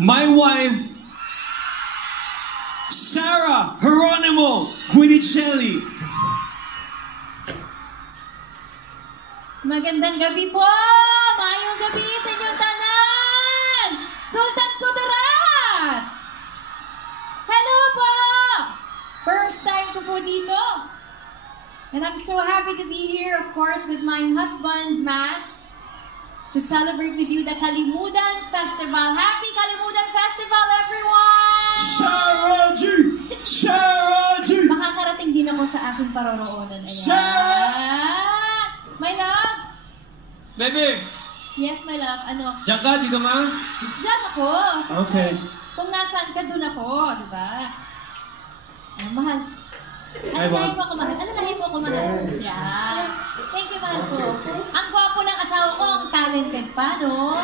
my wife, Sarah Geronimo Guinicelli. Magandang gabi po! Maayong gabi sa inyong tanan! Sultan Kudarat! Hello po! First time ko po dito. And I'm so happy to be here, of course, with my husband, Matt, to celebrate with you the Kalimudan Festival. Happy Kalimudan Festival, everyone! Sarah G! Sarah G! Makakarating din ako sa aking paroroonan. Ayan. Sarah! My love! Baby! Yes, my love. Ano? Diyan ka, dito nga? Diyan ako. Okay. Kung nasaan ka, dun ako. Diba? Mahal. Alalahin mo ako, mahal. Alalahin mo ako, mahal. Yeah. Thank you, mahal ko. Ang gwapo ng asawa ko, ang talented pa, no?